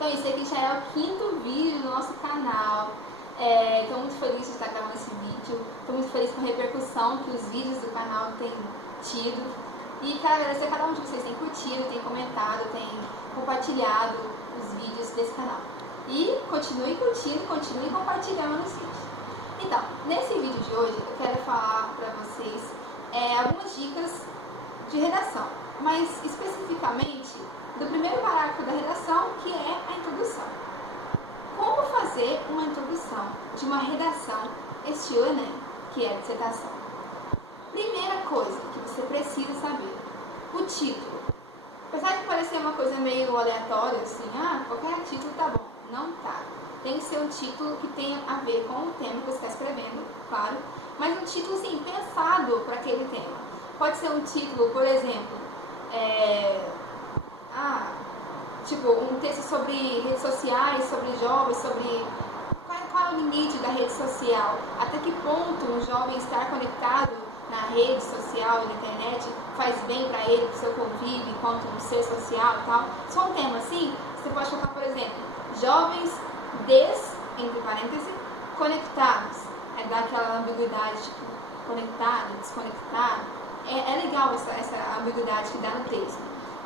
Então esse aqui já é o 5º vídeo do nosso canal. Estou muito feliz de estar gravando esse vídeo. Estou muito feliz com a repercussão que os vídeos do canal têm tido. E quero agradecer a cada um de vocês que tem curtido, tem comentado, tem compartilhado os vídeos desse canal. E continue curtindo, continue compartilhando os vídeos. Então, nesse vídeo de hoje eu quero falar para vocês algumas dicas de redação, mas especificamente do primeiro parágrafo da redação, que é a introdução. Como fazer uma introdução de uma redação estilo Enem, que é a dissertação? Primeira coisa que você precisa saber, o título. Apesar de parecer uma coisa meio aleatória, assim, qualquer título tá bom. Não tá. Tem que ser um título que tenha a ver com o tema que você está escrevendo, claro, mas um título, sim, pensado para aquele tema. Pode ser um título, por exemplo, tipo, um texto sobre redes sociais, sobre jovens, sobre qual é o limite da rede social, até que ponto um jovem estar conectado na rede social e na internet faz bem para ele, para o seu convívio, enquanto um ser social e tal. Só um tema assim, você pode colocar, por exemplo, jovens entre parênteses, conectados. Dar aquela ambiguidade, tipo, conectado, desconectado. É legal essa ambiguidade que dá no texto.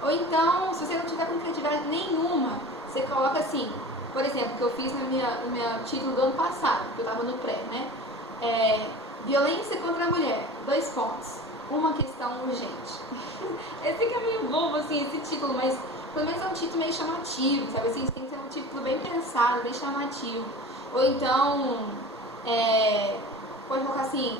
Ou então, se você não tiver com criatividade nenhuma, você coloca assim, por exemplo, que eu fiz no meu título do ano passado, que eu estava no pré, né? Violência contra a mulher, 2 pontos. Uma questão urgente. Esse aqui é meio bobo, assim, esse título, mas pelo menos é um título meio chamativo, sabe? Assim, tem que ser um título bem pensado, bem chamativo. Ou então, pode colocar assim,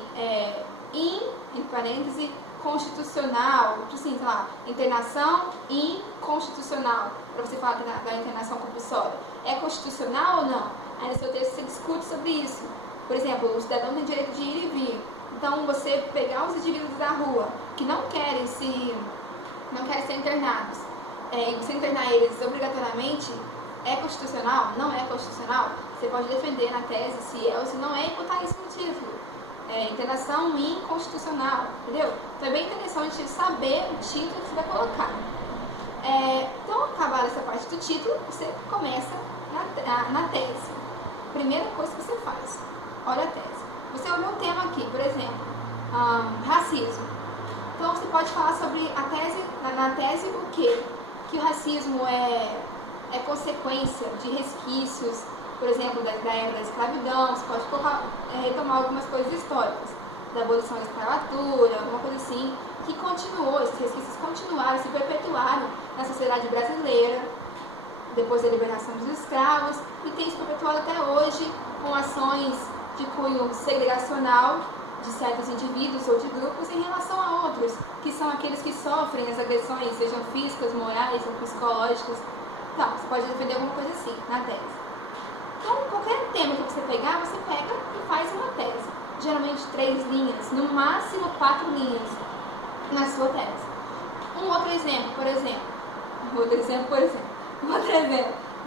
entre parênteses, constitucional, tipo assim, sei lá, internação inconstitucional, para você falar da internação compulsória. É constitucional ou não? Aí no seu texto você discute sobre isso. Por exemplo, o cidadão tem direito de ir e vir. Então, você pegar os indivíduos da rua que não querem ser internados, e você internar eles obrigatoriamente, é constitucional? Não é constitucional? Você pode defender na tese se é ou se não é e botar isso no título. Internação inconstitucional, entendeu? Então é bem interessante saber o título que você vai colocar. Então, acabada essa parte do título, você começa na tese. Primeira coisa que você faz, olha a tese. Você olhou um tema aqui, por exemplo, racismo. Então você pode falar sobre a tese, na tese o quê? Que o racismo é consequência de resquícios, por exemplo, da era da escravidão. Você pode retomar algumas coisas históricas, da abolição da escravatura, alguma coisa assim, que continuou, esses resquícios continuaram, se perpetuaram na sociedade brasileira, depois da libertação dos escravos, e tem se perpetuado até hoje com ações de cunho segregacional de certos indivíduos ou de grupos em relação a outros, que são aqueles que sofrem as agressões, sejam físicas, morais ou psicológicas. Então, você pode defender alguma coisa assim, na tese. Então, qualquer tema que você pegar, você pega e faz uma tese. Geralmente 3 linhas, no máximo 4 linhas na sua tese. Um outro exemplo, por exemplo,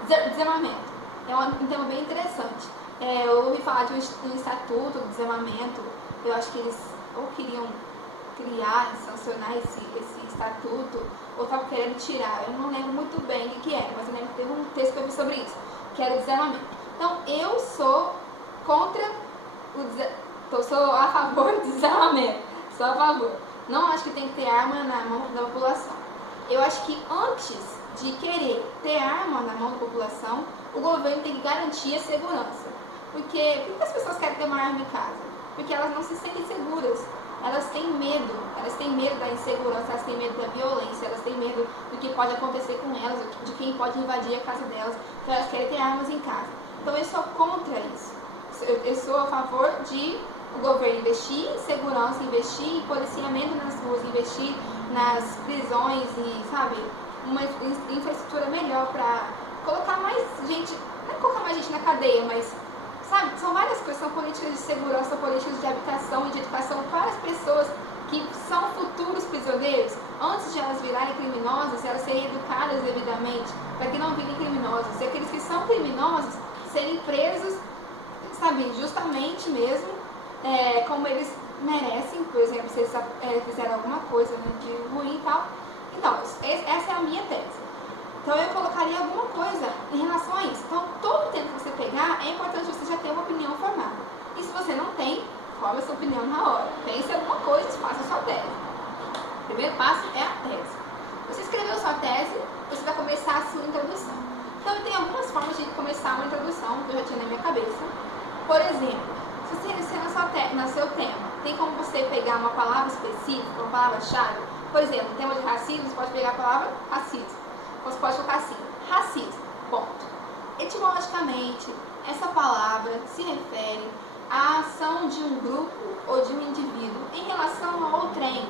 desarmamento. É um tema bem interessante. Eu ouvi falar de um estatuto do desarmamento. Eu acho que eles ou queriam criar, sancionar esse estatuto, ou estavam querendo tirar. Eu não lembro muito bem o que era, mas eu lembro que teve um texto que eu vi sobre isso, que era o desarmamento. Então, eu sou sou a favor do desarmamento. Sou a favor. Não acho que tem que ter arma na mão da população. Eu acho que antes de querer ter arma na mão da população, o governo tem que garantir a segurança. Por que as pessoas querem ter uma arma em casa? Porque elas não se sentem seguras. Elas têm medo da insegurança, elas têm medo da violência, elas têm medo do que pode acontecer com elas, de quem pode invadir a casa delas, então elas querem ter armas em casa. Então eu sou contra isso. Eu sou a favor de o governo investir em segurança, investir em policiamento nas ruas, investir nas prisões e, sabe, uma infraestrutura melhor para colocar mais gente, não é colocar mais gente na cadeia, mas, sabe, são várias coisas, são políticas de segurança, políticas de habitação e de educação para as pessoas que são futuros prisioneiros. Antes de elas virarem criminosas, elas serem educadas devidamente para que não virem criminosas. E aqueles que são criminosos serem presos, sabe, justamente mesmo, como eles merecem, por exemplo, se eles fizeram alguma coisa, né, de ruim e tal. Então, essa é a minha tese. Então eu colocaria alguma coisa em relação você não tem, forme a sua opinião na hora. Pense em alguma coisa e faça a sua tese. O primeiro passo é a tese. Você escreveu sua tese, você vai começar a sua introdução. Então, tem algumas formas de começar uma introdução que eu já tinha na minha cabeça. Por exemplo, se você iniciar no seu tema, tem como você pegar uma palavra específica, uma palavra-chave. Por exemplo, no tema de racismo, você pode pegar a palavra racismo. Você pode colocar assim, racismo, ponto. Etimologicamente, essa palavra se refere à ação de um grupo ou de um indivíduo em relação a outrem,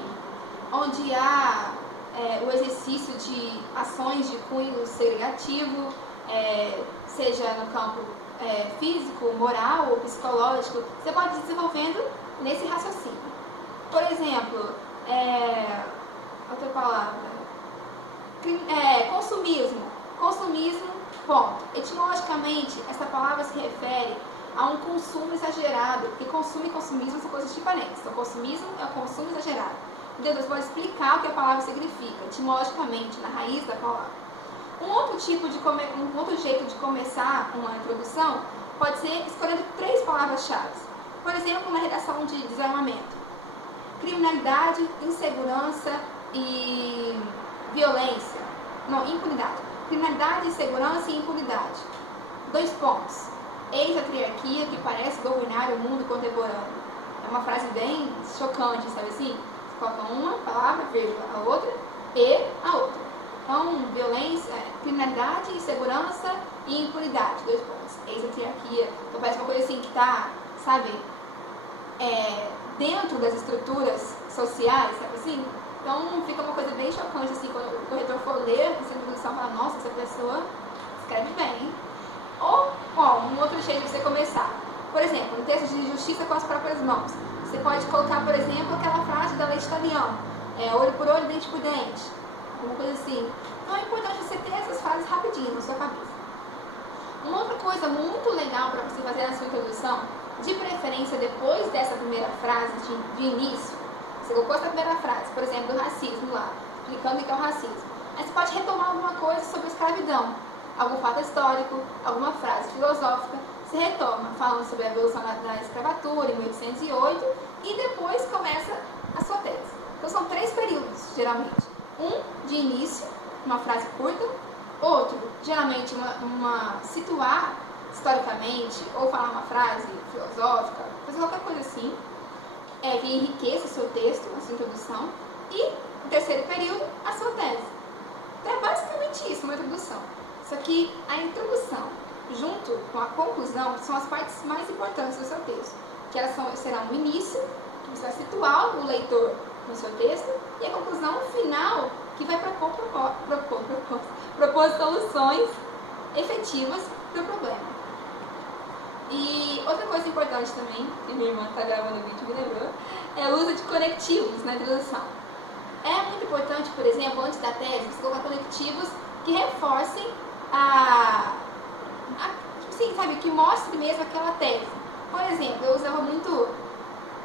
onde há o exercício de ações de cunho segregativo, seja no campo físico, moral ou psicológico. Você pode ir desenvolvendo nesse raciocínio. Por exemplo, outra palavra, consumismo. Consumismo, ponto. Etimologicamente, essa palavra se refere a um consumo exagerado, porque consumo e consumismo são coisas diferentes. Então, consumismo é o consumo exagerado. Então, você pode explicar o que a palavra significa, etimologicamente, na raiz da palavra. Um outro jeito de começar uma introdução pode ser escolhendo 3 palavras-chave. Por exemplo, na redação de desarmamento: criminalidade, insegurança e violência. Não, impunidade. Criminalidade, insegurança e impunidade. 2 pontos. Eis a triarquia que parece governar o mundo contemporâneo. É uma frase bem chocante, sabe assim? Você coloca uma palavra, vírgula, a outra, e a outra. Então, violência, criminalidade, insegurança e impunidade. 2 pontos. Eis a triarquia. Então, parece uma coisa assim que está, sabe, dentro das estruturas sociais, sabe assim? Então, fica uma coisa bem chocante, assim, quando o corretor for ler essa introdução, fala, nossa, essa pessoa escreve bem, hein? Ou, um outro jeito de você começar. Por exemplo, no texto de justiça com as próprias mãos. Você pode colocar, por exemplo, aquela frase da lei italiana, olho por olho, dente por dente. Alguma coisa assim. Então, é importante você ter essas frases rapidinho na sua cabeça. Uma outra coisa muito legal para você fazer na sua introdução, de preferência depois dessa primeira frase de início, você colocou essa primeira frase, por exemplo, do racismo lá, explicando o que é o racismo. Aí você pode retomar alguma coisa sobre a escravidão, algum fato histórico, alguma frase filosófica. Você retoma, falando sobre a evolução da escravatura em 1808, e depois começa a sua tese. Então são 3 períodos, geralmente. Um de início, uma frase curta. Outro, geralmente, situar historicamente, ou falar uma frase filosófica, fazer qualquer coisa assim, que enriqueça o seu texto, a sua introdução. E o terceiro período, a sua tese. Então é basicamente isso, uma introdução. Só que a introdução, junto com a conclusão, são as partes mais importantes do seu texto. Que elas serão o início, que você vai situar o leitor no seu texto, e a conclusão final, que vai propor soluções efetivas para o problema. E outra coisa importante também, que minha irmã está gravando o vídeo e me lembrou, é o uso de conectivos na introdução. É muito importante, por exemplo, antes da tese, você colocar conectivos que reforcem tipo assim, sabe, que mostre mesmo aquela tese. Por exemplo, eu usava muito,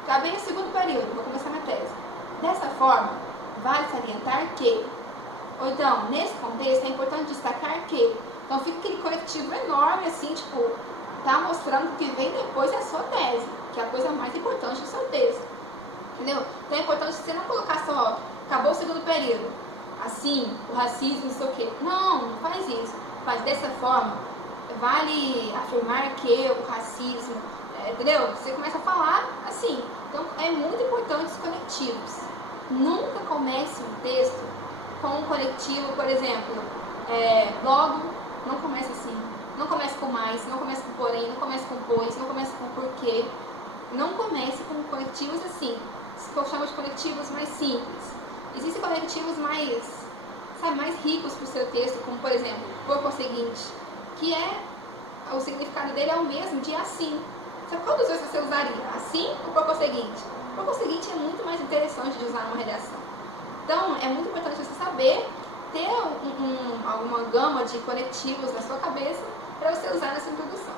tá bem no segundo período, vou começar minha tese. Dessa forma, vale salientar que, ou então, nesse contexto, é importante destacar que. Então fica aquele conectivo enorme, assim, tipo, tá mostrando que vem depois é a sua tese, que é a coisa mais importante do seu texto. Entendeu? Então é importante você não colocar só, acabou o segundo período, assim, o racismo, não sei o quê. Não faz isso. Faz dessa forma, vale afirmar que o racismo, entendeu? Você começa a falar assim. Então é muito importante os conectivos. Nunca comece um texto com um conectivo, por exemplo, logo, não comece assim. Não comece com mais, não comece com porém, não comece com pois, não comece com porquê. Não comece com conectivos assim, que eu chamo de conectivos mais simples. Existem conectivos mais ricos para o seu texto, como por exemplo, por conseguinte, que o significado dele é o mesmo de assim. Só que quantas vezes você usaria? Assim ou por conseguinte? Por conseguinte é muito mais interessante de usar numa redação. Então, é muito importante você saber ter alguma gama de conectivos na sua cabeça para você usar nessa introdução.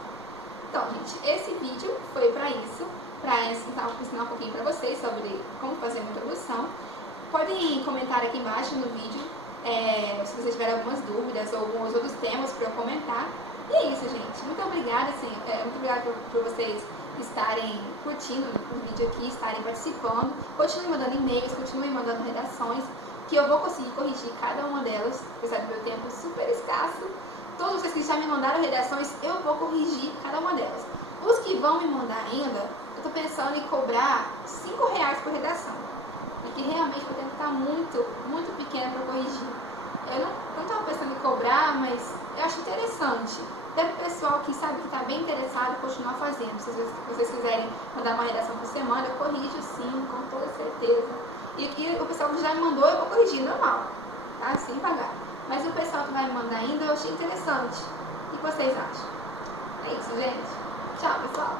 Então, gente, esse vídeo foi para isso, para ensinar um pouquinho para vocês sobre como fazer uma introdução. Podem comentar aqui embaixo no vídeo se vocês tiverem algumas dúvidas ou alguns outros temas para eu comentar. E é isso, gente. Muito obrigada, muito obrigada por vocês estarem curtindo o vídeo aqui, estarem participando. Continuem mandando e-mails, continuem mandando redações, que eu vou conseguir corrigir cada uma delas, apesar do meu tempo super escasso. Todos vocês que já me mandaram redações, eu vou corrigir cada uma delas. Os que vão me mandar ainda, eu estou pensando em cobrar R$5 por redação, porque realmente o tempo está muito pequeno para corrigir. Eu não estava pensando em cobrar, mas eu acho interessante. Até para o pessoal que sabe que está bem interessado continuar fazendo. Se vocês quiserem mandar uma redação por semana, eu corrijo sim, com toda certeza. E o pessoal que já me mandou, eu vou corrigir normal, tá? Sem pagar. Mas o pessoal que vai me mandar ainda, eu achei interessante. O que vocês acham? É isso, gente. Tchau, pessoal.